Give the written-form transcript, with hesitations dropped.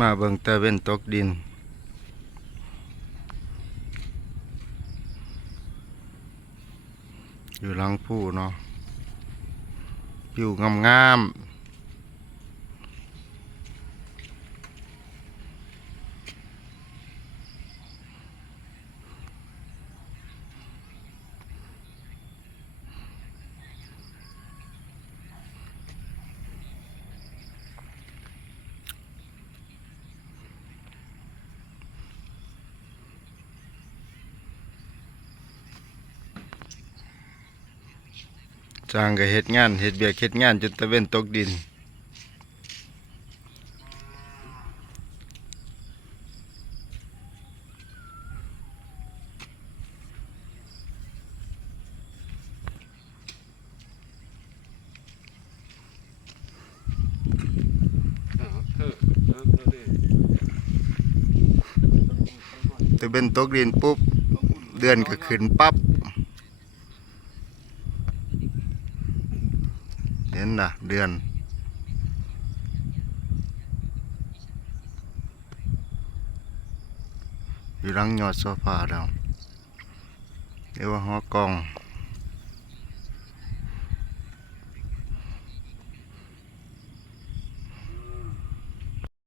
มาเบิ่งตะเว้นตกดินอยู่หลังผู้เนาะอยู่งามๆจ้างก็เฮ็ดงานเฮ็ดเบียกเฮ็ดงานจนตะเว้นตกดินตะเว้นตกดินปุ๊บเดือนก็ขึ้นปั๊บเห็นน่ะเดือนอยู่หลังยอดโซฟาแล้วเรียกว่าหอกอง